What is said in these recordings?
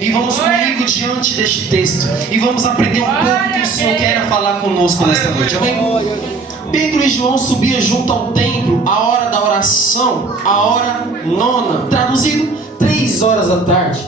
E vamos comigo diante deste texto. E vamos aprender um pouco que o Senhor quer falar conosco nesta noite. Amém? Pedro e João subiam junto ao templo, a hora da oração, a hora nona. Traduzido, 3 horas da tarde.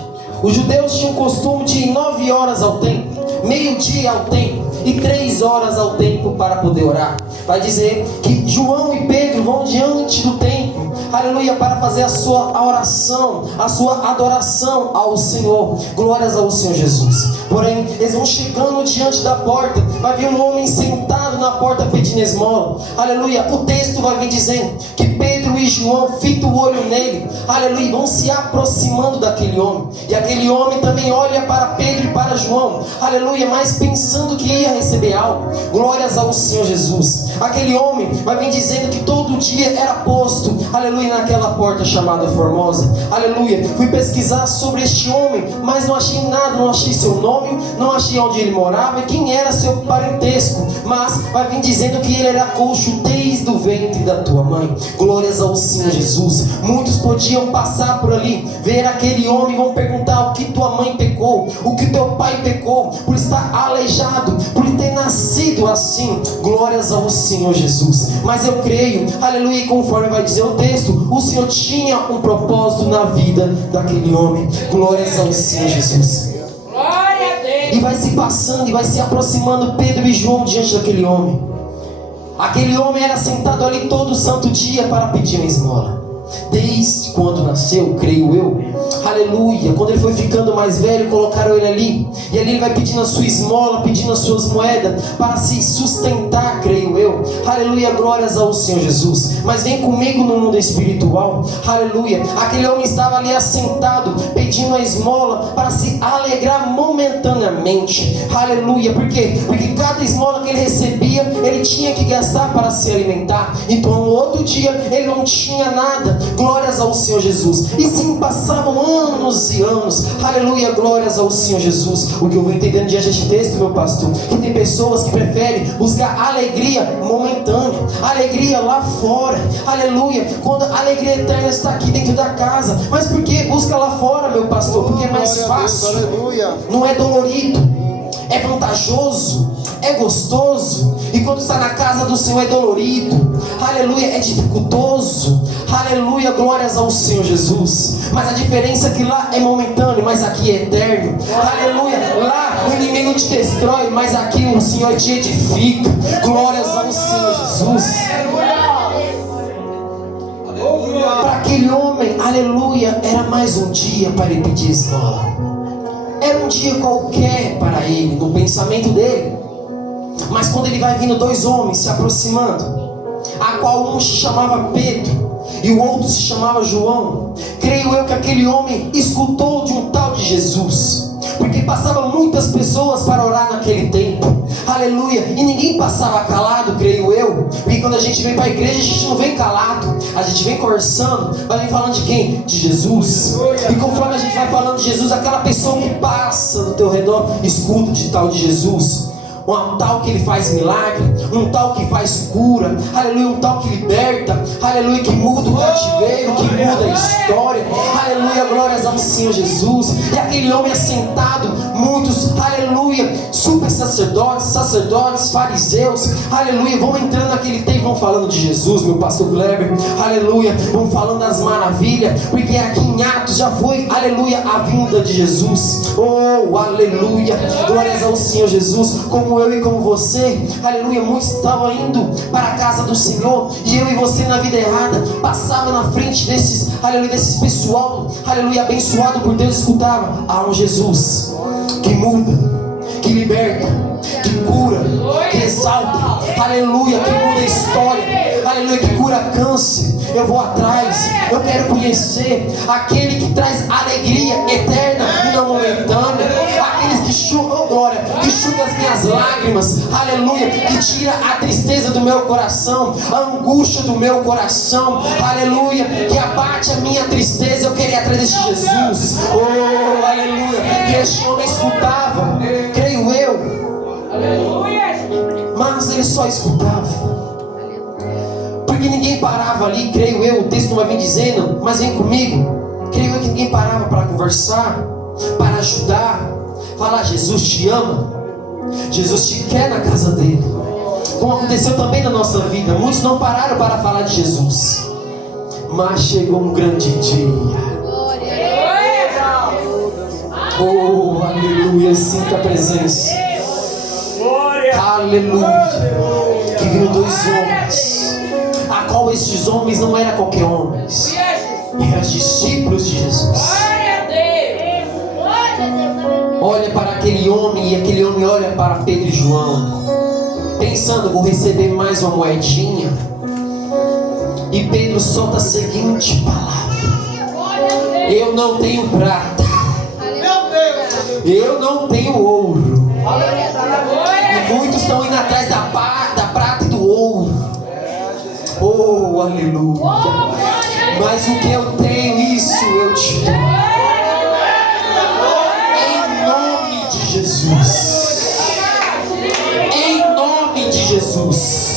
Os judeus tinham o costume de ir 9 horas ao templo, meio-dia ao templo e 3 horas ao templo para poder orar. Vai dizer que João e Pedro vão diante do templo, aleluia, para fazer a sua oração, a sua adoração ao Senhor. Glórias ao Senhor Jesus. Porém, eles vão chegando diante da porta, vai vir um homem sentado na porta pedindo esmola. Aleluia. O texto vai vir dizendo que Pedro e João fitam o olho nele, aleluia, vão se aproximando daquele homem. E aquele homem também olha para Pedro e para João, aleluia, mas pensando que ia receber algo. Glórias ao Senhor Jesus. Aquele homem vai vir dizendo que todo dia era posto, aleluia, naquela porta chamada Formosa. Aleluia. Fui pesquisar sobre este homem, mas não achei nada, não achei seu nome, não achei onde ele morava e quem era seu parentesco. Mas vai vir dizendo que ele era coxo desde o ventre da tua mãe. Glórias ao Senhor Jesus. Muitos podiam passar por ali, ver aquele homem e vão perguntar o que tua mãe pecou, o que teu pai pecou, por estar aleijado, por ter nascido assim. Glórias ao Senhor Jesus. Mas eu creio, aleluia, conforme vai dizer o texto, o Senhor tinha um propósito na vida daquele homem. Glórias ao Senhor Jesus. E vai se passando e vai se aproximando Pedro e João diante daquele homem. Aquele homem era sentado ali todo santo dia para pedir uma esmola. Desde quando nasceu, creio eu, aleluia, quando ele foi ficando mais velho, colocaram ele ali, e ali ele vai pedindo a sua esmola, pedindo as suas moedas, para se sustentar, creio eu, aleluia, glórias ao Senhor Jesus. Mas vem comigo no mundo espiritual, aleluia, aquele homem estava ali assentado, pedindo a esmola, para se alegrar momentaneamente, aleluia. Por quê? Porque cada esmola que ele recebia, ele tinha que gastar para se alimentar. Então no outro dia, ele não tinha nada. Glórias ao Senhor Jesus. E sim, passavam anos e anos, aleluia, glórias ao Senhor Jesus. O que eu vou entendendo diante deste texto, meu pastor, que tem pessoas que preferem buscar alegria momentânea, alegria lá fora, aleluia, quando a alegria eterna está aqui dentro da casa. Mas por que busca lá fora, meu pastor? Porque é mais fácil, não é dolorido, é vantajoso, é gostoso. E quando está na casa do Senhor é dolorido, aleluia, é dificultoso, aleluia, glórias ao Senhor Jesus. Mas a diferença é que lá é momentâneo, mas aqui é eterno, aleluia. Lá o inimigo te destrói, mas aqui o Senhor te edifica. Glórias ao Senhor Jesus. Para aquele homem, aleluia, era mais um dia para ele pedir esmola. Era um dia qualquer para ele, no pensamento dele. Mas quando ele vai vindo 2 homens se aproximando, a qual um se chamava Pedro e o outro se chamava João, creio eu que aquele homem escutou de um tal de Jesus, porque passavam muitas pessoas para orar naquele tempo, aleluia, e ninguém passava calado, creio eu, porque quando a gente vem para a igreja, a gente não vem calado, a gente vem conversando, vai vir falando de quem? De Jesus. E conforme a gente vai falando de Jesus, aquela pessoa que passa do teu redor escuta de tal de Jesus. Um tal que ele faz milagre, um tal que faz cura, aleluia, um tal que liberta, aleluia, que muda o cativeiro, que muda a história, aleluia, glórias ao Senhor Jesus. E aquele homem assentado, muitos, aleluia, super sacerdotes, fariseus, aleluia, vão entrando naquele tempo, vão falando de Jesus, meu pastor Kleber, aleluia, vão falando das maravilhas, porque aqui em Atos já foi, aleluia, a vinda de Jesus. Oh, aleluia, glórias ao Senhor Jesus. Como eu e como você, aleluia, muitos estavam indo para a casa do Senhor, e eu e você na vida errada, passava na frente desses, aleluia, desses pessoal, aleluia, abençoado por Deus, escutava, há um Jesus que muda, que liberta, que cura, que exalta, aleluia, que muda a história, aleluia, que cura câncer. Eu vou atrás, eu quero conhecer aquele que traz alegria eterna e não momentânea, aqueles que chutam, glória, que chutam as minhas lágrimas, aleluia, que tira a tristeza do meu coração, a angústia do meu coração, aleluia, que abate a minha tristeza. Eu queria ir atrás desse Jesus. Oh, aleluia, que este homem escutava, creio eu, mas ele só escutava, porque ninguém parava ali, creio eu, o texto não vai vir dizendo, mas vem comigo, creio eu que ninguém parava para conversar, para ajudar, falar: Jesus te ama, Jesus te quer na casa dele. Como aconteceu também na nossa vida, muitos não pararam para falar de Jesus, mas chegou um grande dia. Oh, aleluia, sinta a presença. Aleluia. Que viram 2 homens, a qual estes homens não eram qualquer homens, eram discípulos de Jesus. Olha para aquele homem, e aquele homem olha para Pedro e João, pensando: vou receber mais uma moedinha. E Pedro solta a seguinte palavra: eu não tenho prata, eu não tenho ouro. E muitos estão indo atrás da prata e do ouro. Oh, aleluia. Mas o que eu tenho, isso eu te dou. Em nome de Jesus. Em nome de Jesus.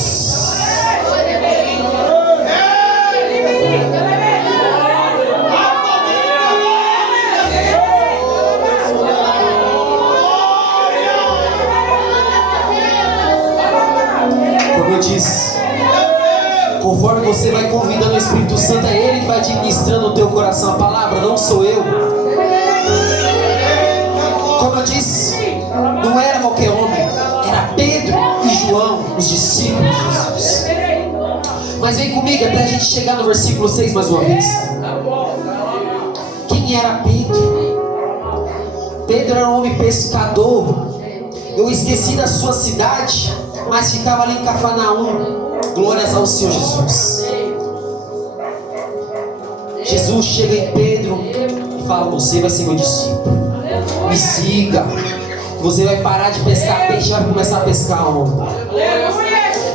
Conforme você vai convidando o Espírito Santo, é Ele que vai administrando no teu coração a palavra, não sou eu. Como eu disse, não era qualquer homem, era Pedro e João, os discípulos de Jesus. Mas vem comigo até a gente chegar no versículo 6 mais uma vez. Quem era Pedro? Pedro era um homem pescador. Eu esqueci da sua cidade, mas ficava ali em Cafarnaum. Glórias ao Senhor Jesus. Jesus chega em Pedro e fala: você vai ser meu discípulo, me siga. Você vai parar de pescar peixe e vai começar a pescar onda.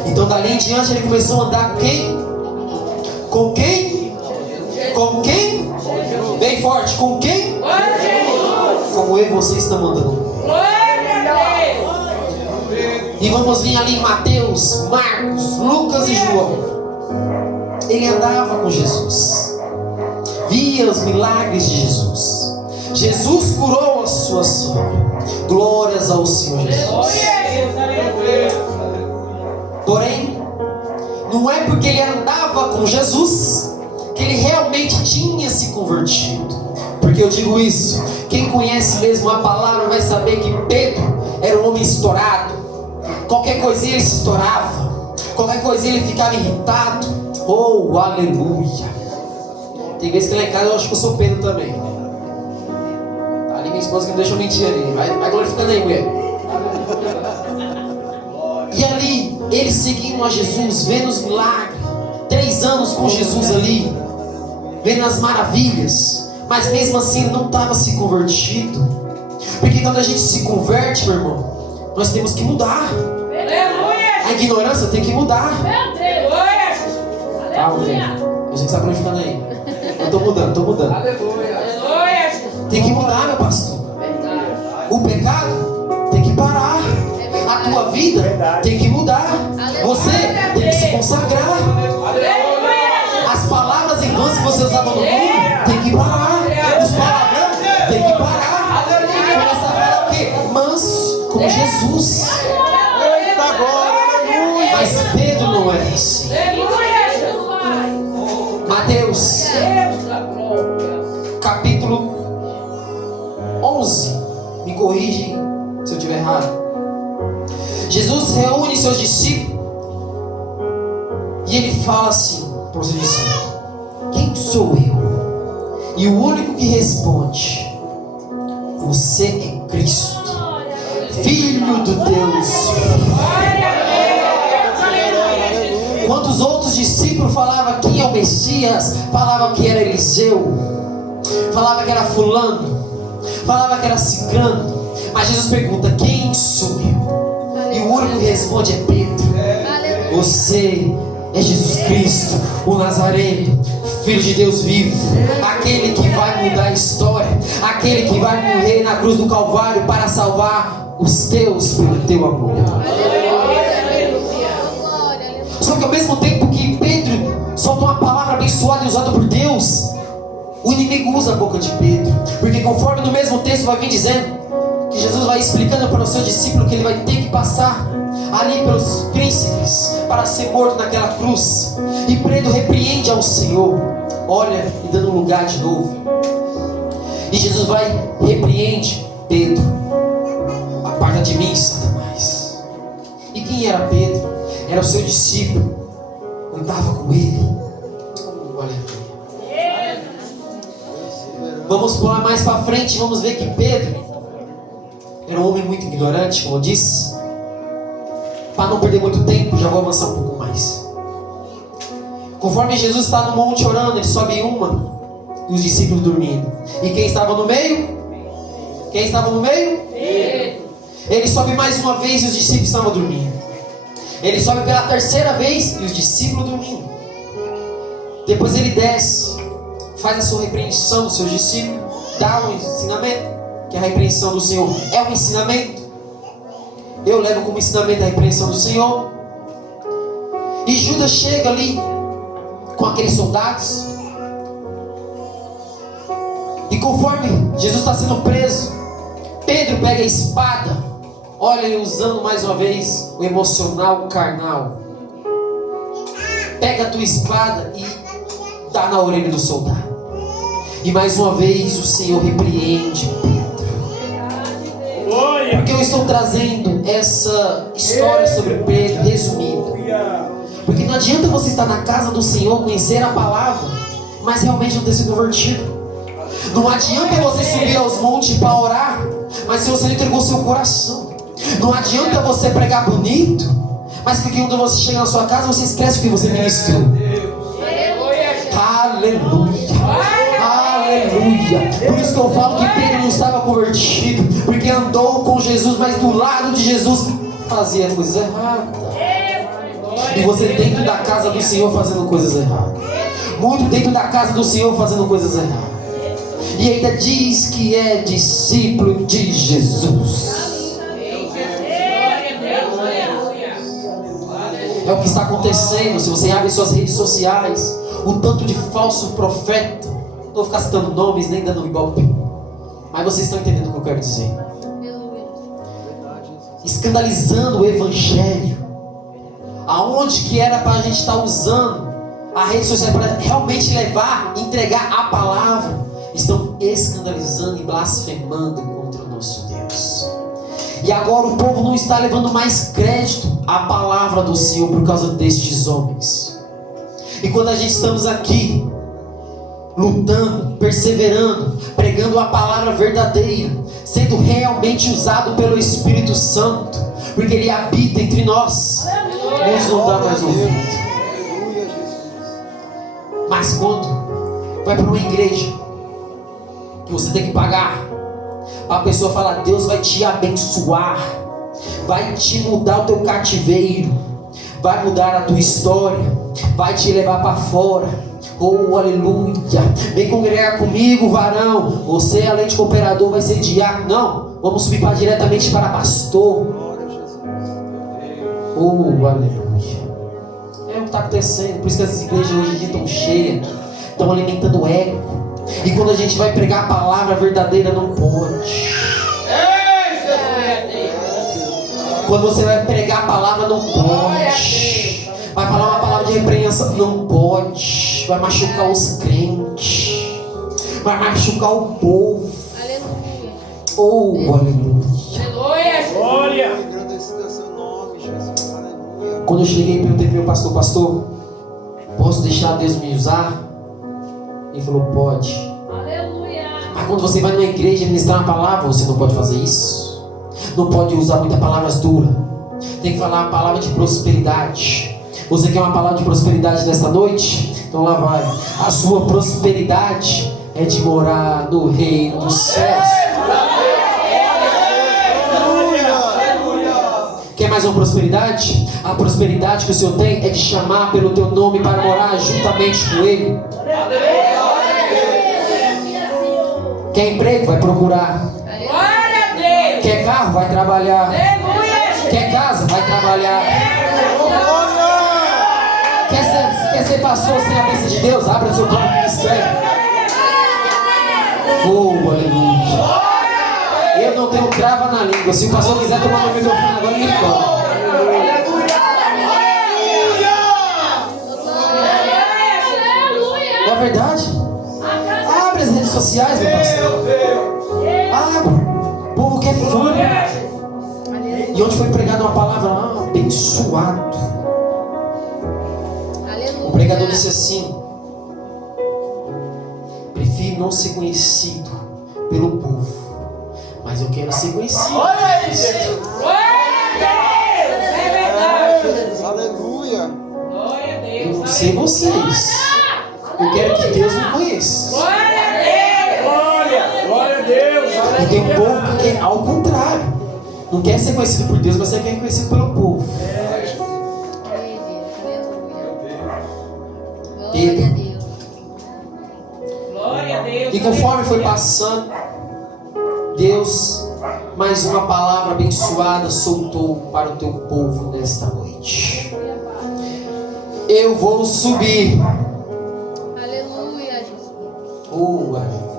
Então dali em diante ele começou a andar com quem? Com quem? Com quem? Bem forte, com quem? Como eu e você estamos andando. E vamos vir ali em Mateus, Marcos, Lucas e João. Ele andava com Jesus, via os milagres de Jesus. Jesus curou a sua sogra. Glórias ao Senhor Jesus. Porém, não é porque ele andava com Jesus que ele realmente tinha se convertido. Porque eu digo isso, quem conhece mesmo a palavra vai saber que Pedro era um homem estourado. Qualquer coisinha ele se estourava, qualquer coisinha ele ficava irritado. Oh, aleluia. Tem vezes que lá em casa eu acho que eu sou Pedro também. Ali minha esposa que não deixa eu mentir ali. Vai glorificando aí, mulher. E ali, eles seguindo a Jesus, vendo os milagres. 3 anos com Jesus ali, vendo as maravilhas. Mas mesmo assim ele não estava se convertido. Porque quando a gente se converte, meu irmão, nós temos que mudar. A ignorância tem que mudar. Calma, você que está glorificando aí. Eu estou mudando. Tem que mudar, meu pastor. O pecado tem que parar. A tua vida tem que mudar. Você tem que se consagrar. As palavras em vãs que você usava no mundo tem que parar. Os palavrões tem que parar. Começa a falar o quê? Manso, como Jesus. Mas Pedro não é assim. Mateus capítulo 11. Me corrige se eu estiver errado. Jesus reúne seus discípulos e ele fala assim para os discípulos: quem sou eu? E o único que responde: você é Cristo, Filho do Deus. Quantos outros discípulos falavam quem é o Messias, falavam que era Eliseu, falavam que era fulano, falavam que era ciclano. Mas Jesus pergunta: quem sou eu? E o único que responde é Pedro: você é Jesus Cristo, o Nazareno, Filho de Deus vivo, aquele que vai mudar a história, aquele que vai morrer na cruz do Calvário para salvar os teus pelo teu amor. Só que ao mesmo tempo que Pedro solta uma palavra abençoada e usada por Deus, O inimigo usa a boca de Pedro, porque conforme no mesmo texto vai vir dizendo que Jesus vai explicando para o seu discípulo que ele vai ter que passar ali pelos príncipes para ser morto naquela cruz. E Pedro repreende ao Senhor, olha e dando lugar de novo. E Jesus vai repreende Pedro: aparta de mim, Satanás. E quem era Pedro? Era o seu discípulo, andava com ele. Olha. Vamos pular mais para frente e vamos ver que Pedro era um homem muito ignorante, como eu disse. Para não perder muito tempo, já vou avançar um pouco mais. Conforme Jesus está no monte orando, ele sobe uma e os discípulos dormindo. E quem estava no meio? Quem estava no meio? Ele sobe mais uma vez e os discípulos estavam dormindo. Ele sobe pela terceira vez e os discípulos dormindo. Depois ele desce, faz a sua repreensão dos seus discípulos, dá um ensinamento, que a repreensão do Senhor é um ensinamento. Eu levo como ensinamento a repreensão do Senhor. E Judas chega ali com aqueles soldados. E conforme Jesus está sendo preso, Pedro pega a espada. Olha, ele usando mais uma vez o emocional carnal. Pega a tua espada e dá na orelha do soldado. E mais uma vez o Senhor repreende Pedro. Porque eu estou trazendo essa história sobre Pedro resumida. Porque não adianta você estar na casa do Senhor, conhecer a palavra, mas realmente não ter se convertido. Não adianta você subir aos montes para orar, mas se você não entregou seu coração. Não adianta você pregar bonito, mas que quando você chega na sua casa, você esquece o que você ministrou. Aleluia. Aleluia. Por isso que eu falo que Pedro não estava convertido, porque andou com Jesus, mas do lado de Jesus fazia coisas erradas. E você dentro da casa do Senhor fazendo coisas erradas. Muito dentro da casa do Senhor fazendo coisas erradas. E ainda diz que é discípulo de Jesus. É o que está acontecendo. Se você abre suas redes sociais, o tanto de falso profeta, não vou ficar citando nomes nem dando ibope, mas vocês estão entendendo o que eu quero dizer. Escandalizando o evangelho. Aonde que era para a gente estar usando a rede social para realmente levar, entregar a palavra, estão escandalizando e blasfemando contra o nosso Deus. E agora o povo não está levando mais crédito à palavra do Senhor por causa destes homens. E quando a gente estamos aqui lutando, perseverando, pregando a palavra verdadeira, sendo realmente usado pelo Espírito Santo, porque Ele habita entre nós, Deus não dá mais ouvido. Mas quando vai para uma igreja que você tem que pagar, a pessoa fala: Deus vai te abençoar, vai te mudar o teu cativeiro, vai mudar a tua história, vai te levar para fora. Oh, aleluia. Vem congregar comigo, varão. Você, além de cooperador, vai ser diácono. Não, vamos subir diretamente para pastor. Oh, aleluia. É o que está acontecendo. Por isso que as igrejas hoje em dia estão cheias, estão alimentando ego. E quando a gente vai pregar a palavra verdadeira, não pode. Quando você vai pregar a palavra, não pode. Vai falar uma palavra de repreensão, não pode. Vai machucar os crentes, vai machucar o povo. Aleluia. Oh, aleluia. Glória. Quando eu cheguei e perguntei para o meu pastor: posso deixar Deus me usar? Ele falou: pode. Aleluia. Mas quando você vai numa igreja ministrar uma palavra, você não pode fazer isso. Não pode usar muitas palavras duras. Tem que falar uma palavra de prosperidade. Você quer uma palavra de prosperidade nessa noite? Então lá vai. A sua prosperidade é de morar no reino dos céus. Quer mais uma prosperidade? A prosperidade que o Senhor tem é de chamar pelo teu nome para morar juntamente com Ele. Quer emprego? Vai procurar. Quer carro? Vai trabalhar. Quer casa? Vai trabalhar. Quer ser pastor sem a bênção de Deus? Abra o seu próprio ministério. Oh, aleluia. Eu não tenho trava na língua. Se o pastor quiser tomar meu microfone agora, ele toma. Não é verdade? Abre as redes sociais, meu pastor. Abre. O povo quer fã. E onde foi pregada uma palavra abençoado. O pregador disse assim: prefiro não ser conhecido pelo povo, mas eu quero ser conhecido. Olha aí, gente. É verdade. Aleluia. Glória a Deus. Eu não sei vocês. Eu quero que Deus me conheça. Glória a Deus. Glória a Deus. E tem um povo que quer ao contrário. Não quer ser conhecido por Deus, mas quer ser conhecido pelo povo. Pedro. Glória a Deus. E conforme foi passando, Deus, mais uma palavra abençoada soltou para o teu povo nesta noite. Eu vou subir. Aleluia, Jesus. Aleluia.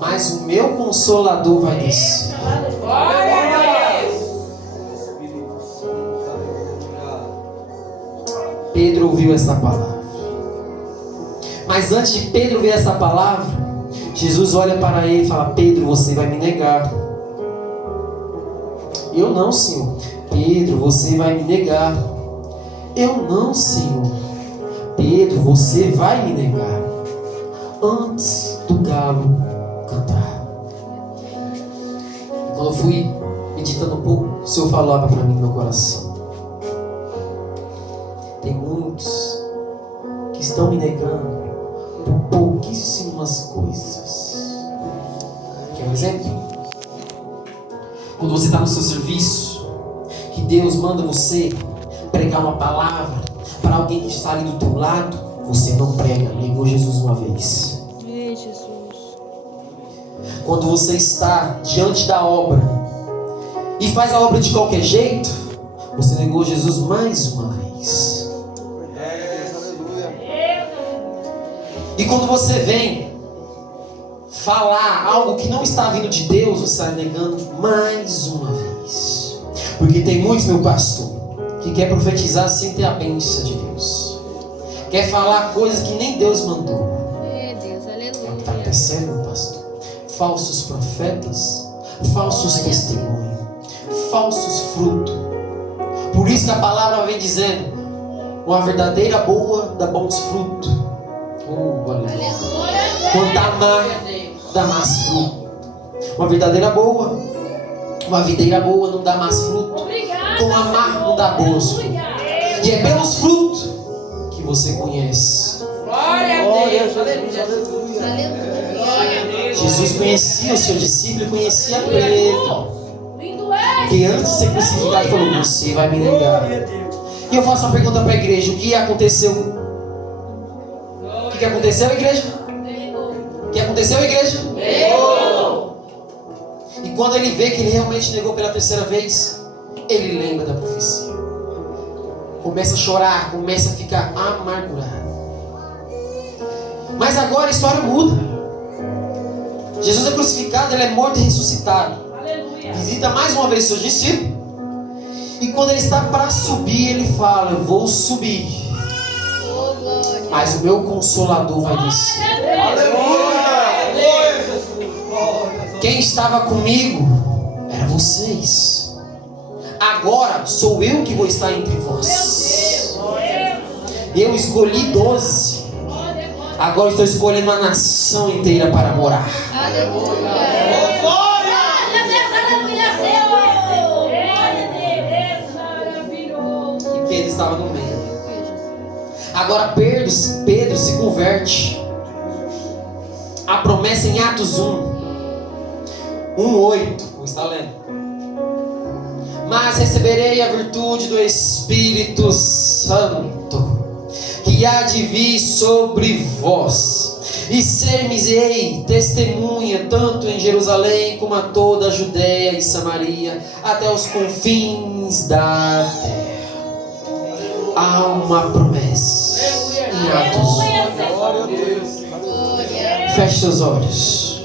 Mas o meu Consolador vai descer. Glória a Deus. Pedro ouviu essa palavra. Mas antes de Pedro ouvir essa palavra, Jesus olha para ele e fala: Pedro, você vai me negar. Eu não, Senhor. Pedro, você vai me negar. Eu não, Senhor. Pedro, você vai me negar antes do galo cantar. Quando eu fui meditando um pouco, o Senhor falava para mim no meu coração: tem muitos que estão me negando por pouquíssimas coisas. Quer um exemplo? Quando você está no seu serviço, que Deus manda você pregar uma palavra para alguém que está ali do teu lado, você não prega. Negou Jesus uma vez. Jesus. Quando você está diante da obra e faz a obra de qualquer jeito, você negou Jesus mais uma vez. E quando você vem falar algo que não está vindo de Deus, você está negando mais uma vez. Porque tem muitos, meu pastor, que quer profetizar sem ter a bênção de Deus. Quer falar coisas que nem Deus mandou. Deus, aleluia. É o que está acontecendo, meu pastor. Falsos profetas, falsos testemunhos, falsos frutos. Por isso que a palavra vem dizendo: uma verdadeira boa dá bons frutos. Aleluia. Quanto a má, dá mais fruto. Uma verdadeira boa, uma videira boa não dá mais fruto. Com a má não dá bons frutos. E é pelos frutos que você conhece. Glória a Deus. Aleluia. Aleluia. Jesus conhecia o seu discípulo e conhecia Pedro. Que antes de ser crucificado falou: você vai me negar. E eu faço uma pergunta para a igreja: o que aconteceu? O que aconteceu, igreja? O que aconteceu, igreja? E quando ele vê que ele realmente negou pela terceira vez, ele lembra da profecia. Começa a chorar, começa a ficar amargurado. Mas agora a história muda. Jesus é crucificado, ele é morto e ressuscitado. Visita mais uma vez seus discípulos. E quando ele está para subir, ele fala: eu vou subir, mas o meu Consolador vai descer. Quem estava comigo era vocês. Agora sou eu que vou estar entre vós. Eu escolhi 12. Agora estou escolhendo uma nação inteira para morar. E Pedro estava no meio. Agora Pedro se converte. A promessa em Atos 1:8. Vou estar lendo. Mas receberei a virtude do Espírito Santo, que há de vir sobre vós, e ser-me-ei testemunha tanto em Jerusalém como a toda a Judéia e Samaria, até os confins da terra. Há uma promessa em Atos. Feche seus olhos.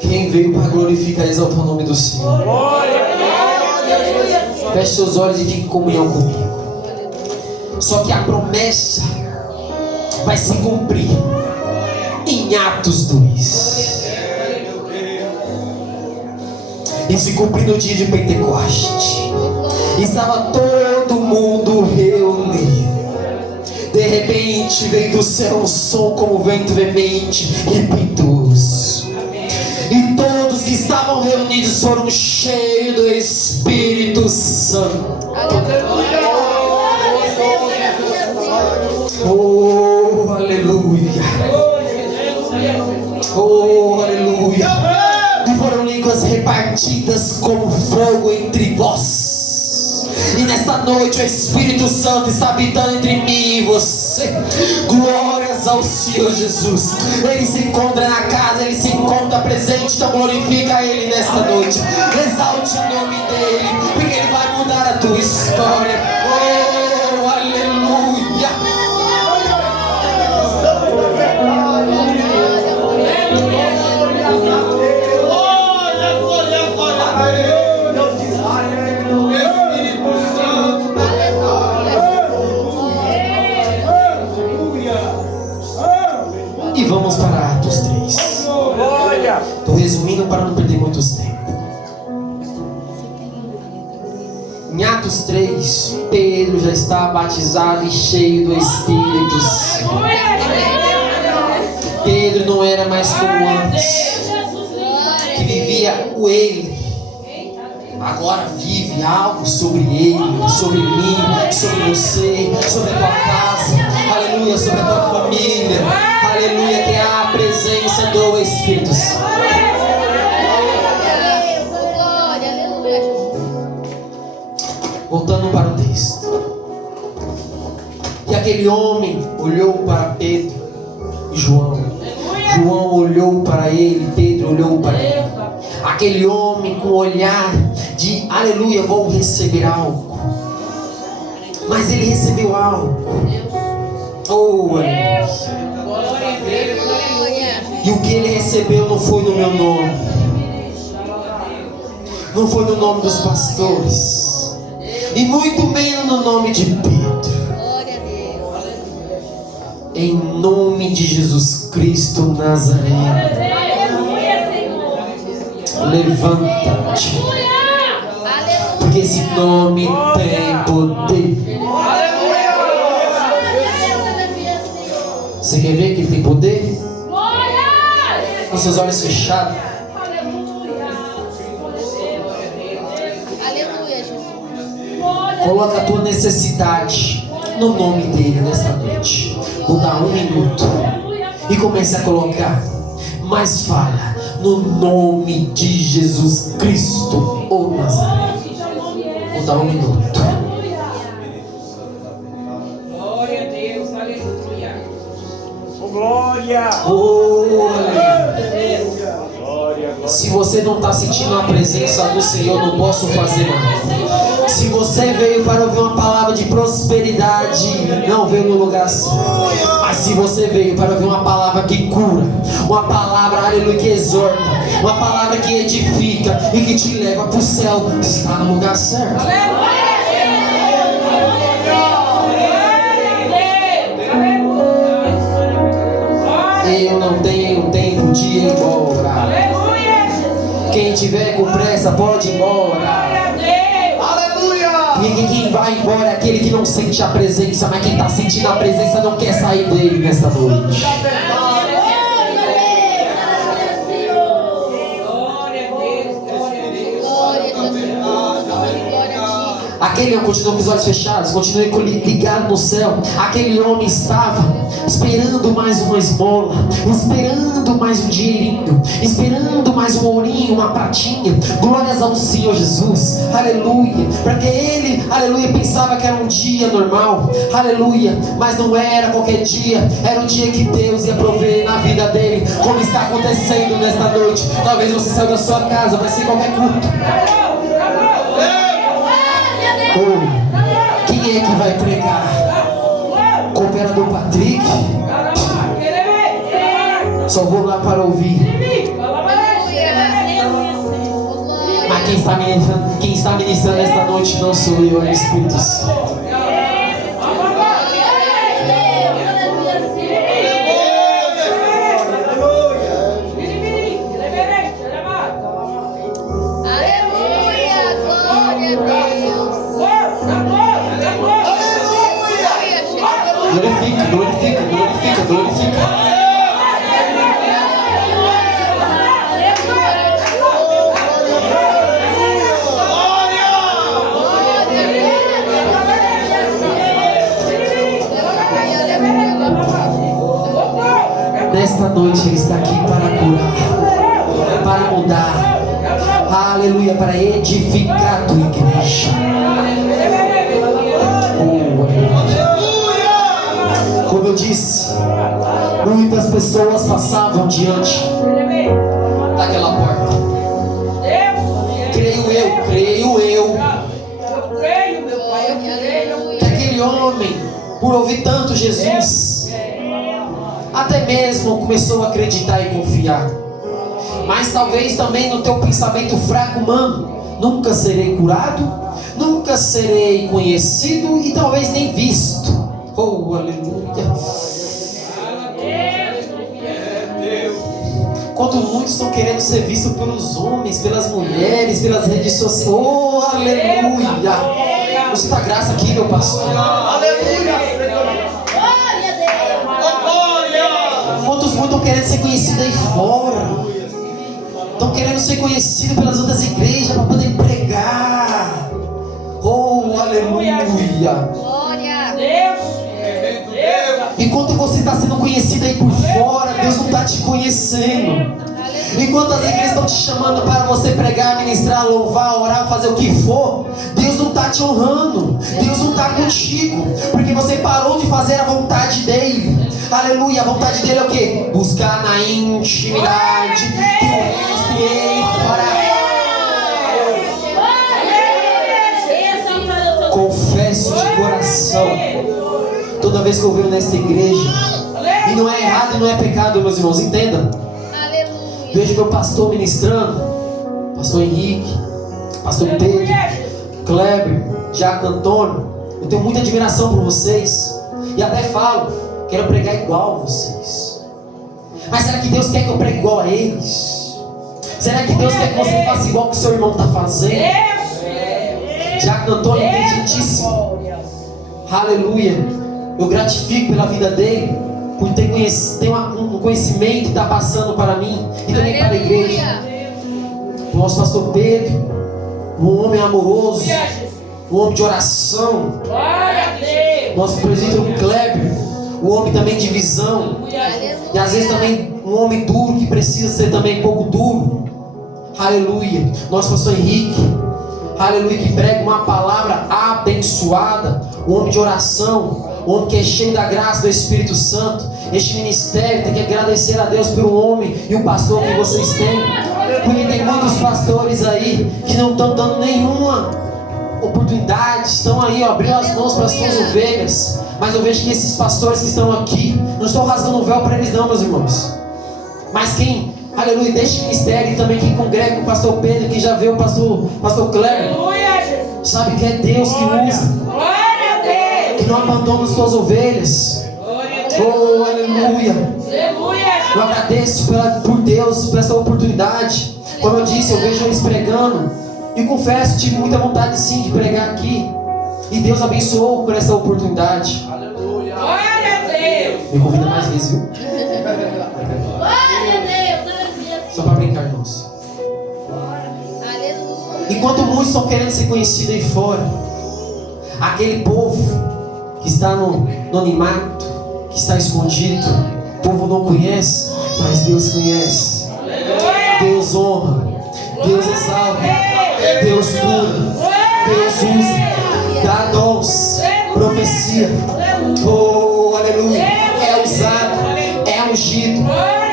Quem veio para glorificar e exaltar o nome do Senhor? Feche seus olhos e fique em comunhão comigo. Só que a promessa vai se cumprir em Atos 2. E se cumprir no dia de Pentecoste. Estava todo mundo reunido. De repente veio do céu um som como vento veemente e impetuoso. E todos que estavam reunidos foram cheios do Espírito Santo. Oh, aleluia. Oh, aleluia. E foram línguas repartidas como fogo entre vós. E nesta noite o Espírito Santo está habitando entre mim e você. Glórias ao Senhor Jesus. Ele se encontra na casa, Ele se encontra presente. Então glorifica Ele nesta noite. Exalte o nome dEle, porque Ele vai mudar a tua história. Oh, aleluia. E vamos para Atos 3. Estou resumindo para não perder muito tempo. Em Atos 3, Pedro já está batizado e cheio do Espírito Santo. Pedro não era mais como antes, que vivia o ele. Agora vive algo sobre ele, sobre mim, sobre você, sobre a tua casa, aleluia, sobre a tua família, aleluia, que é a presença do Espírito Santo. Voltando para o texto. E aquele homem olhou para Pedro e João. João olhou para ele, Pedro olhou para ele. Aquele homem com olhar de aleluia, vou receber algo. Mas ele recebeu algo. Oh, aleluia. E o que ele recebeu não foi no meu nome. Não foi no nome dos pastores. E muito menos no nome de Pedro. Em nome de Jesus Cristo Nazareno. Levanta-te. Porque esse nome tem poder. Você quer ver que ele tem poder? Com seus olhos fechados. Coloca a tua necessidade no nome dele nesta noite. Vou dar 1 minuto e comece a colocar. Mas fala no nome de Jesus Cristo, o Nazareno. Vou dar 1 minuto. Glória a Deus, aleluia. Glória! Oh, aleluia. Se você não está sentindo a presença do Senhor, não posso fazer nada. Se você veio para ouvir uma palavra de prosperidade, não veio no lugar certo. Mas se você veio para ouvir uma palavra que cura, uma palavra, aleluia, que exorta, uma palavra que edifica e que te leva para o céu, está no lugar certo. Eu não tenho tempo de ir embora. Quem tiver com pressa pode ir embora. E quem vai embora é aquele que não sente a presença, mas quem está sentindo a presença não quer sair dele nesta noite. Aquele homem continua com os olhos fechados, continua ligado no céu. Aquele homem estava esperando mais uma esmola, esperando mais um dinheirinho, esperando mais um ourinho, uma pratinha. Glórias ao Senhor Jesus, aleluia. Porque ele, aleluia, pensava que era um dia normal, aleluia. Mas não era qualquer dia, era um dia que Deus ia prover na vida dele, como está acontecendo nesta noite. Talvez você saiu da sua casa, vai ser qualquer culto. Oh, quem é que vai pregar? Cooperador Patrick? Só vou lá para ouvir. quem está ministrando esta noite não sou eu, é o Espírito Santo. Glorifica, glorifica, glorifica, glorifica. Nesta noite Ele está aqui para curar, para mudar, aleluia, para edificar a tua igreja. Como eu disse, muitas pessoas passavam diante daquela porta. Creio eu, que aquele homem, por ouvir tanto Jesus, até mesmo começou a acreditar e confiar. Mas talvez também no teu pensamento fraco humano, nunca serei curado, nunca serei conhecido e talvez nem visto. Oh, aleluia. Quando muitos estão querendo ser vistos pelos homens, pelas mulheres, pelas redes sociais. Oh, aleluia. Muita graça aqui, meu pastor. Aleluia. Quantos muitos estão querendo ser conhecidos aí fora? Estão querendo ser conhecidos pelas outras igrejas para poder pregar. Oh, aleluia. Glória. Enquanto você está sendo conhecido aí por fora, Deus não está te conhecendo. Enquanto as igrejas estão te chamando para você pregar, ministrar, louvar, orar, fazer o que for, Deus não está te honrando. Deus não está contigo, porque você parou de fazer a vontade dEle. Aleluia, a vontade dEle é o quê? Buscar na intimidade que o resto Ele fará. Confesso de coração, toda vez que eu venho nessa igreja, e não é errado e não é pecado, meus irmãos, entenda. Vejo meu pastor ministrando, pastor Henrique, pastor Pedro, Kleber, Jaco Antônio. Eu tenho muita admiração por vocês, e até falo, quero pregar igual a vocês. Mas será que Deus quer que eu pregue igual a eles? Será que Deus quer que você faça igual que o seu irmão está fazendo? Jaco Antônio, inteligentíssimo. Aleluia. Eu gratifico pela vida dele, por ter um conhecimento que está passando para mim e também para a igreja. O nosso pastor Pedro, um homem amoroso, um homem de oração. Nosso presbítero Kleber, um homem também de visão. E às vezes também um homem duro que precisa ser também um pouco duro. Aleluia. Nosso pastor Henrique, aleluia, que prega uma palavra abençoada, um homem de oração, um homem que é cheio da graça do Espírito Santo. Este ministério tem que agradecer a Deus pelo homem e o pastor que vocês têm, porque tem muitos pastores aí que não estão dando nenhuma oportunidade, estão aí, ó, abrindo as mãos para as suas ovelhas. Mas eu vejo que esses pastores que estão aqui, não estou rasgando o véu para eles não, meus irmãos. Mas quem, aleluia, deste ministério, e também quem congrega com o pastor Pedro, que já vê o pastor Kleber, sabe que é Deus que usa, que não abandona as suas ovelhas. Oh, aleluia. Eu agradeço por Deus por essa oportunidade. Como eu disse, eu vejo eles pregando, e confesso, tive muita vontade sim de pregar aqui, e Deus abençoou por essa oportunidade. Glória a Deus. Me convida mais vezes, viu? Só para brincar, irmãos. Enquanto muitos estão querendo ser conhecidos aí fora, aquele povo que está no anonimato, que está escondido, o povo não conhece, mas Deus conhece. Deus honra, Deus exalta, Deus cura, Deus usa, dá dons, profecia. Oh, aleluia. É usado, é ungido,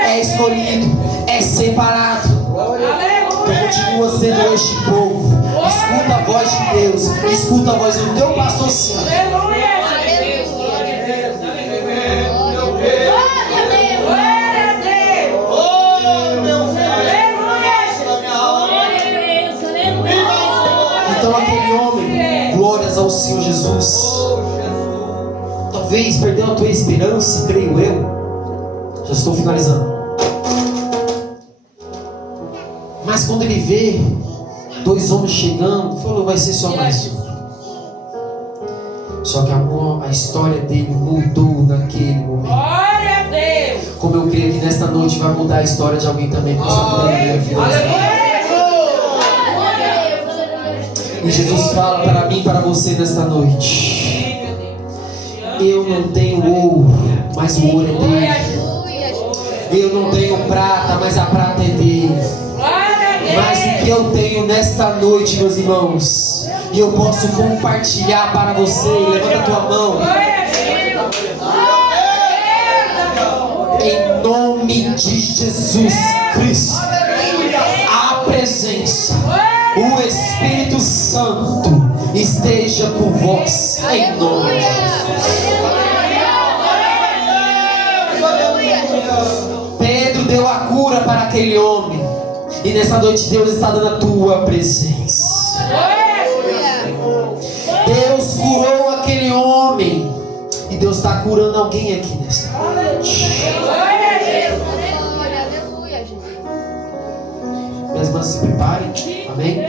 é escolhido, é separado. Continua sendo este povo. Escuta a voz de Deus, escuta a voz do teu pastor sim. Senhor Jesus, talvez perdeu a tua esperança, creio eu. Já estou finalizando. Mas quando ele vê 2 homens chegando, falou, vai ser só mais um. Só que a história dele mudou naquele momento. Glória a Deus. Como eu creio que nesta noite vai mudar a história de alguém também. E Jesus fala para mim e para você nesta noite: eu não tenho ouro, mas o ouro é dele. Eu não tenho prata, mas a prata é dele. Mas o que eu tenho nesta noite, meus irmãos, e eu posso compartilhar para você. Levanta a tua mão. Em nome de Jesus Cristo, a presença, o Espírito Santo esteja por vós. Em nome de Jesus. Pedro deu a cura para aquele homem. E nessa noite Deus está dando a tua presença. Deus curou aquele homem. E Deus está curando alguém aqui nesta noite. Minhas irmãs, se preparem. Amém?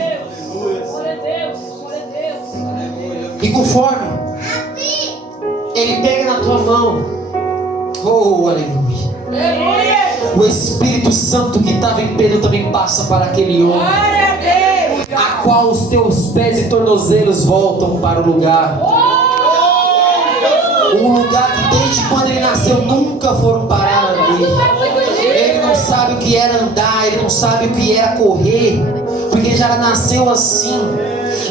E conforme Ele pega na tua mão, oh, aleluia, o Espírito Santo que estava em Pedro também passa para aquele homem, a qual os teus pés e tornozelos voltam para o lugar. Um lugar que desde quando ele nasceu nunca foram parar ali. Ele não sabe o que era andar, ele não sabe o que era correr, porque ele já nasceu assim.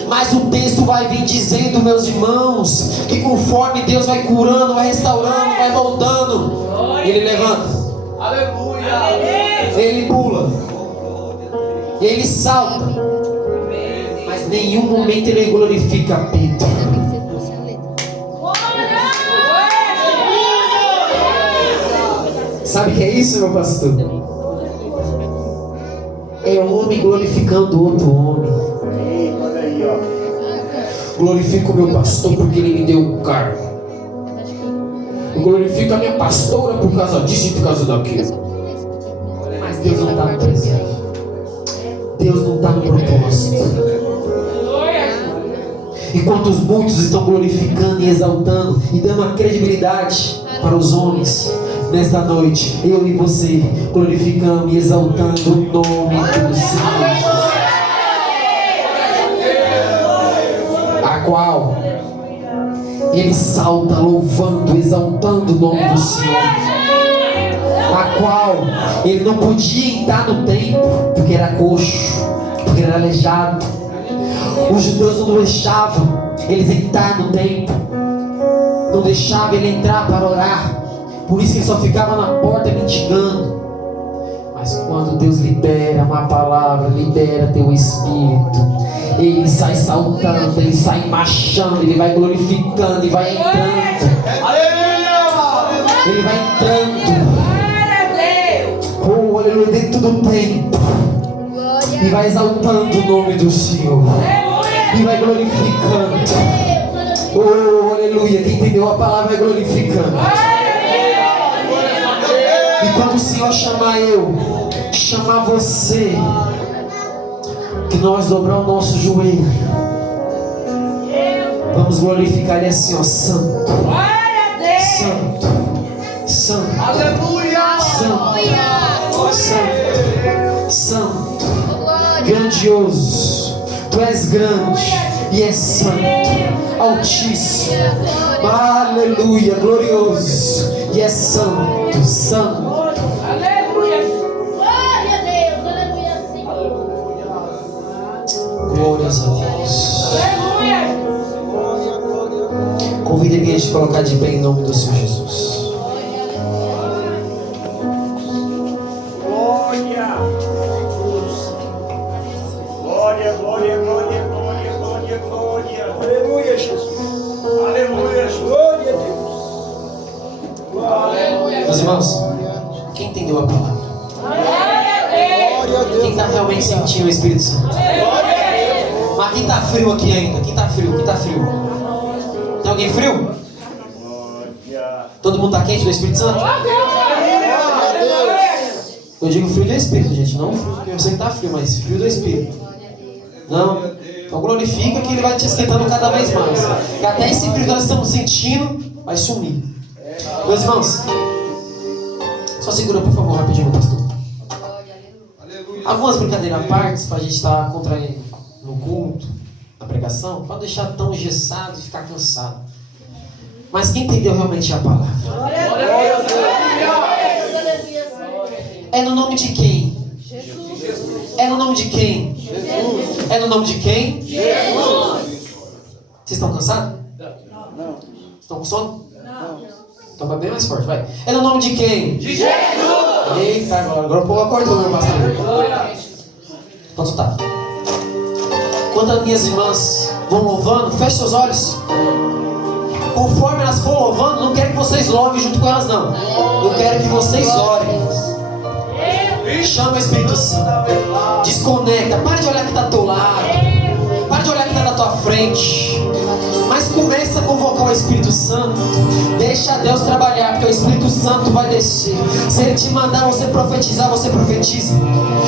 Mas o texto vai vir dizendo, meus irmãos, que conforme Deus vai curando, vai restaurando, vai voltando, ele levanta, ele pula, ele salta, mas em nenhum momento ele glorifica Pedro. Sabe o que é isso, meu pastor? É um homem glorificando outro homem. Glorifico o meu pastor porque ele me deu um cargo. Eu glorifico a minha pastora por causa disso e por causa daquilo. Mas Deus não está no presente. Deus não está no propósito. Enquanto muitos estão glorificando e exaltando e dando a credibilidade para os homens, nesta noite, eu e você glorificamos e exaltando o nome do Senhor, a qual ele salta louvando, exaltando o nome do Senhor, a qual ele não podia entrar no templo porque era coxo, porque era aleijado. Os judeus não deixavam eles entrar no templo, não deixavam ele entrar para orar. Por isso que ele só ficava na porta mendigando. Mas quando Deus libera uma palavra, libera teu espírito, ele sai saltando, ele sai marchando, ele vai glorificando e vai entrando. Ele vai entrando. Oh, aleluia, dentro do templo. E vai exaltando o nome do Senhor. E vai glorificando. Oh, aleluia, quem entendeu a palavra vai glorificando. E quando o Senhor chamar eu, chamar você, que nós dobrar o nosso joelho, vamos glorificar Ele assim, ó, santo, santo, santo, aleluia, santo, santo, santo, grandioso, Tu és grande e és santo, altíssimo, aleluia, glorioso e é santo, santo. Glórias a Deus. Convido a igreja a colocar de pé em nome do Senhor Jesus. Glória. Glória, glória, glória, glória, glória, glória. Aleluia, Jesus. Aleluia, glória a Deus. Aleluia. Meus irmãos, quem entendeu a palavra? Quem está realmente sentindo o Espírito Santo? Mas quem está frio aqui ainda? Quem está frio? Quem está frio? Tem alguém frio? Glória. Todo mundo tá quente do Espírito Santo? Eu digo frio do Espírito, gente. Não frio, porque eu sei que tá frio, mas frio do Espírito. Não. Então glorifica que ele vai te esquentando cada vez mais. E até esse frio que nós estamos sentindo vai sumir. Meus irmãos, só segura por favor rapidinho, pastor. Algumas brincadeiras à parte, pra gente estar contraindo no culto, na pregação, pode deixar tão engessado e ficar cansado. Mas quem entendeu realmente a palavra? É no nome de quem? É no nome de quem? É no nome de quem? Vocês estão cansados? Não. Estão com sono? Então vai bem mais forte, vai. É no nome de quem? De Jesus! Eita, agora o povo acordou, meu pastor. Pode soltar. Quando as minhas irmãs vão louvando, feche seus olhos. Conforme elas for louvando, não quero que vocês louvem junto com elas, não. Eu quero que vocês orem. Chama o Espírito Santo. Desconecta. Para de olhar que está do teu lado. Para de olhar que está na tua frente. Mas começa a convocar o Espírito Santo. Deixa Deus trabalhar, porque o Espírito Santo vai descer. Se Ele te mandar você profetizar, você profetiza.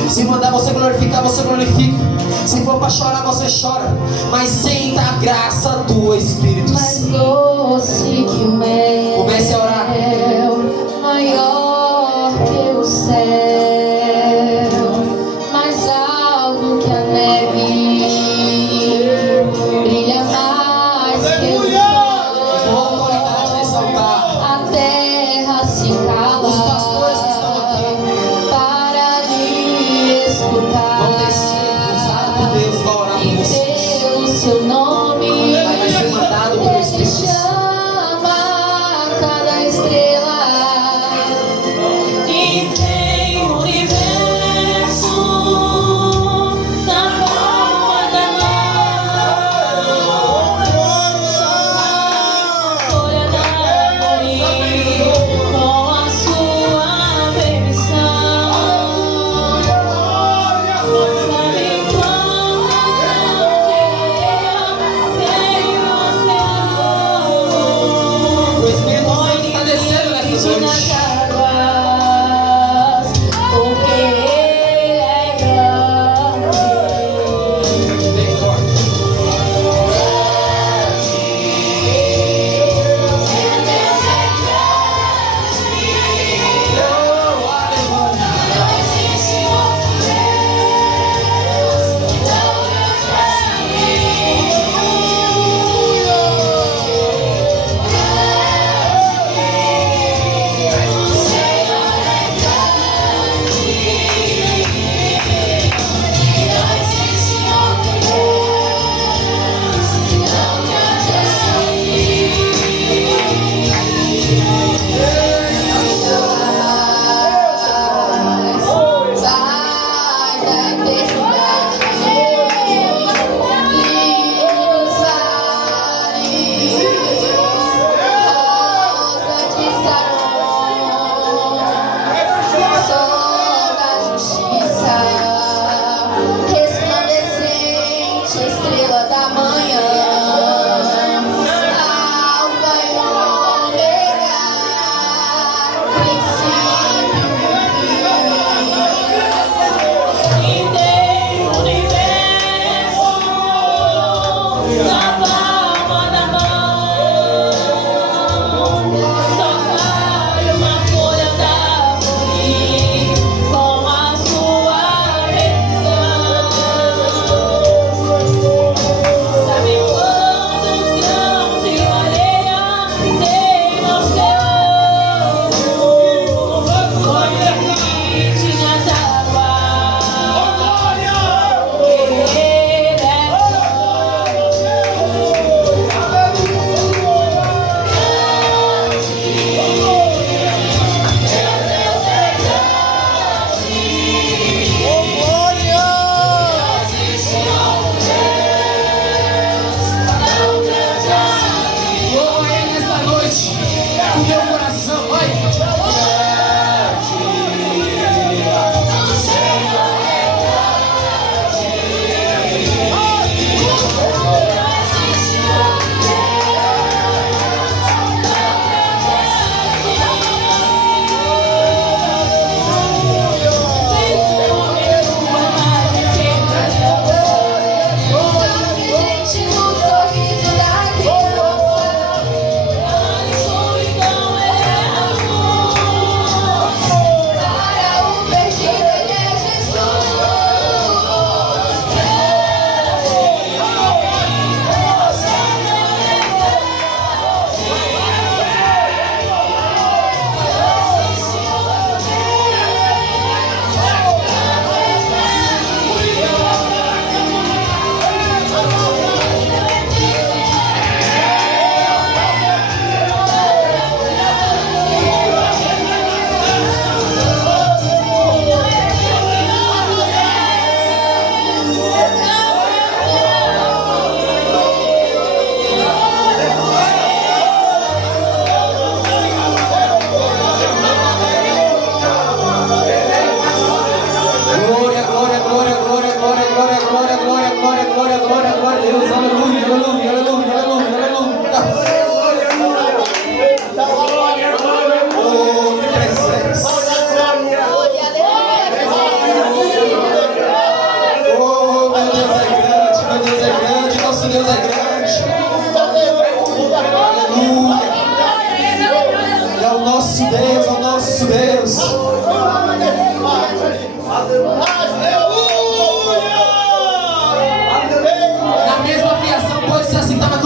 Se mandar você glorificar, você glorifica. Se for para chorar, você chora. Mas senta a graça do Espírito Mais Santo. doce que o mel, Comece a orar. maior que o céu, mais alto que a neve, brilha mais que o Com autoridade nesse altar. sol. A terra se cala Os pastores que estão aqui para lhe escutar. vão descer, usados por Deus, vai orar por E vocês. pelo seu nome Vai ser mandado pelo Ele Espírito Santo. chama cada estrela e tem o universo na palma da mão. Folha da árvore com a sua permissão. Sabe quando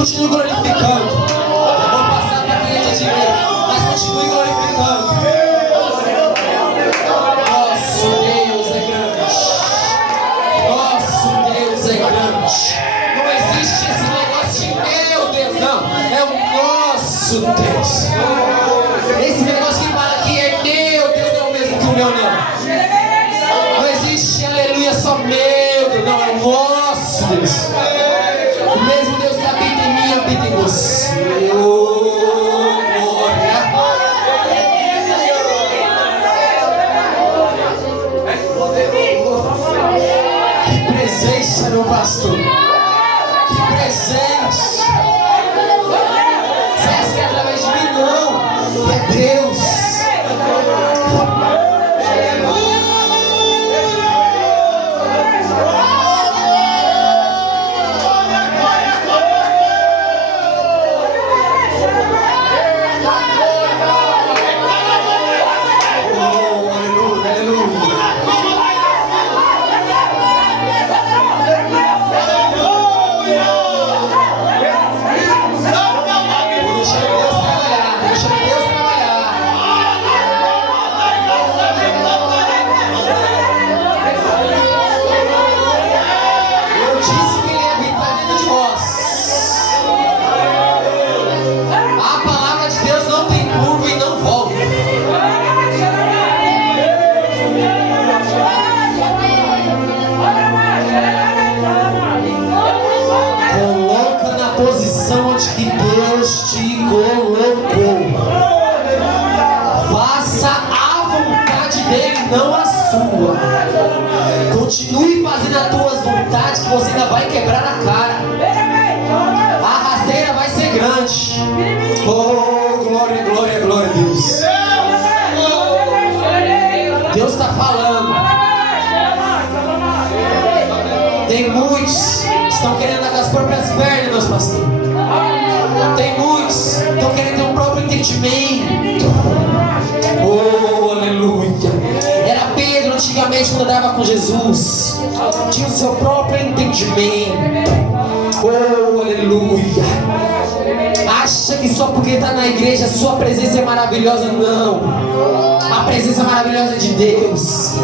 continue glorificando. Eu vou passar para quem é de direita, mas continue glorificando. Nosso Deus é grande. Nosso Deus é grande. Não existe esse negócio de meu Deus, não. É o nosso Deus. Esse negócio que fala que é meu Deus não é o mesmo que o meu, não. Não existe, aleluia, só meu Deus, não. É o nosso Deus. O mesmo Deus que habita em mim, habita em você. Que presença, meu pastor. Que presença. Você acha que é através de mim? Não. É Deus. Que Deus te colocou. Faça a vontade dele, não a sua. Continue fazendo as tuas vontades, que você ainda vai quebrar a cara. A rasteira vai ser grande. Oh, glória, glória, glória a Deus. Deus está falando. Tem muitos que estão querendo dar com as próprias pernas, meus pastores. Tem muitos que estão querendo ter um próprio entendimento. Oh, aleluia. Era Pedro antigamente quando andava com Jesus. Tinha o seu próprio entendimento. Oh, aleluia. Acha que só porque está na igreja a sua presença é maravilhosa? Não. A presença maravilhosa é de Deus.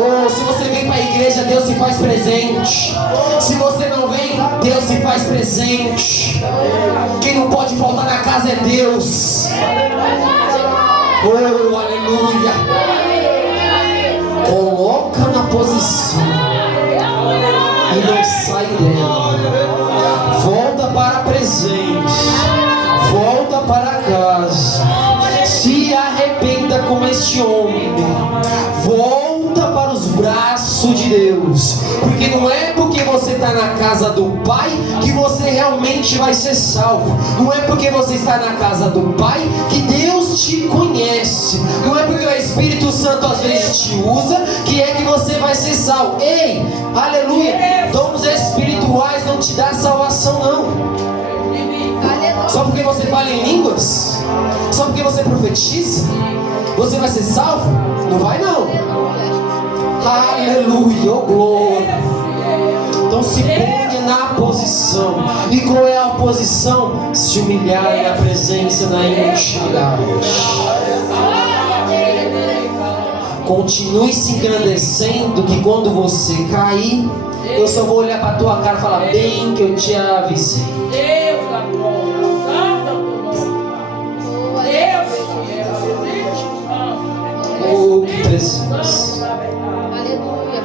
Oh, se você vem para a igreja, Deus se faz presente. Se você não vem, Deus se faz presente. Quem não pode faltar na casa é Deus. Oh, aleluia. Coloca na posição e não sai dela. Volta para a presença. Volta para casa. Se arrependa como este homem. Volta para os braços de Deus. Porque não é porque você está na casa do Pai que você realmente vai ser salvo. Não é porque você está na casa do Pai que Deus te conhece. Não é porque o Espírito Santo às vezes te usa que é que você vai ser salvo. Ei, aleluia. Dons espirituais não te dá salvação, não. Só porque você fala em línguas, só porque você profetiza, você vai ser salvo? Não vai, não. Aleluia, oh glória. Então se ponha na posição. E qual é a posição? Se humilhar na presença, na intimidade. Continue se engrandecendo, que quando você cair, eu só vou olhar para a tua cara e falar: bem que eu te avisei. Oh, que presença. Aleluia.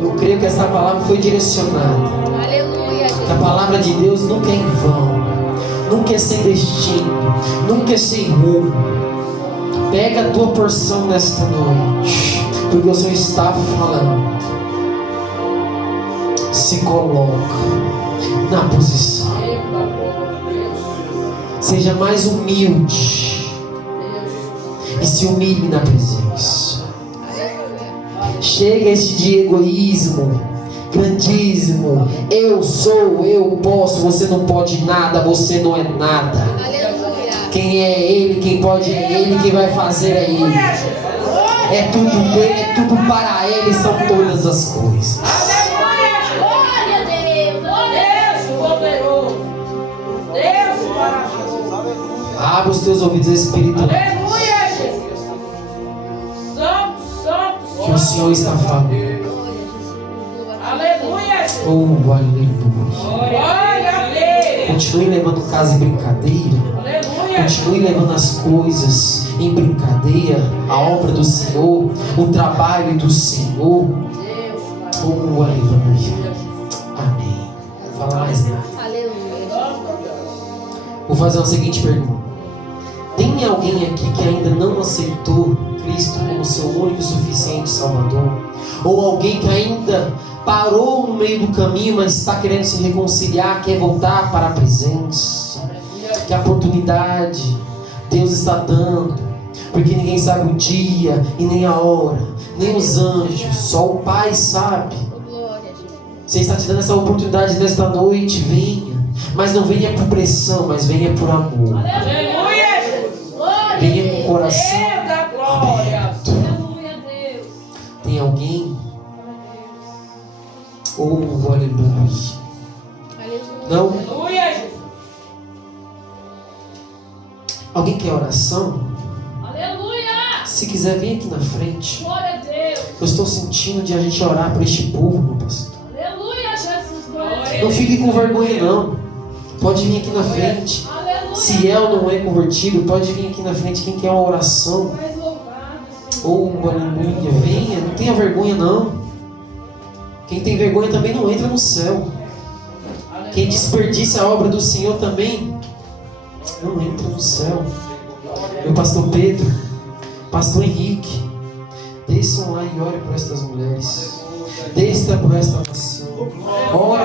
Eu creio que essa palavra foi direcionada. Aleluia. Que a palavra de Deus nunca é em vão, nunca é sem destino, nunca é sem rumo. Pega a tua porção nesta noite, porque o Senhor está falando. Se coloca na posição. Seja mais humilde e se humilhe na presença. Chega esse de egoísmo, grandíssimo. Eu sou, eu posso. Você não pode nada, você não é nada. Quem é Ele, quem pode é Ele, quem vai fazer é Ele. É tudo dele, é tudo para Ele, são todas as coisas. Glória a Deus. Abre os teus ouvidos espirituais. Aleluia, Jesus. Santo, santo, Que o Senhor está falando. Aleluia, Jesus. Oh, aleluia. Glória a Deus. Continue levando casa em brincadeira. Aleluia. Continue levando as coisas em brincadeira. A obra do Senhor. O trabalho do Senhor. Oh, aleluia. Amém. Não fala mais nada. Aleluia. Vou fazer uma seguinte pergunta. Tem alguém aqui que ainda não aceitou Cristo como seu único e suficiente Salvador? Ou alguém que ainda parou no meio do caminho, mas está querendo se reconciliar, quer voltar para a presença? Que a oportunidade Deus está dando, porque ninguém sabe o dia e nem a hora, nem os anjos, só o Pai sabe. Glória a Jesus. Você está te dando essa oportunidade nesta noite, venha. Mas não venha por pressão, mas venha por amor. Aleluia, Jesus. Glória a Venha com o Deus. coração Deus da glória. aberto. Aleluia, Deus. Tem alguém? Oh, aleluia. Aleluia. Não? Aleluia, Jesus. Alguém quer oração? Aleluia. Se quiser, vem aqui na frente. Glória a Deus. Eu estou sentindo de a gente orar por este povo, meu pastor. Aleluia, Jesus. Glória a Deus. Não fique com vergonha, não. Pode vir aqui na frente. Aleluia. Se El não é convertido, pode vir aqui na frente quem quer uma oração. Mais louvado, Senhor. Oh, aleluia. Venha, não tenha vergonha, não. Quem tem vergonha também não entra no céu. Quem desperdiça a obra do Senhor também não entra no céu. Meu pastor Pedro, pastor Henrique, desçam lá e ore por estas mulheres. Desça por esta nação. Ora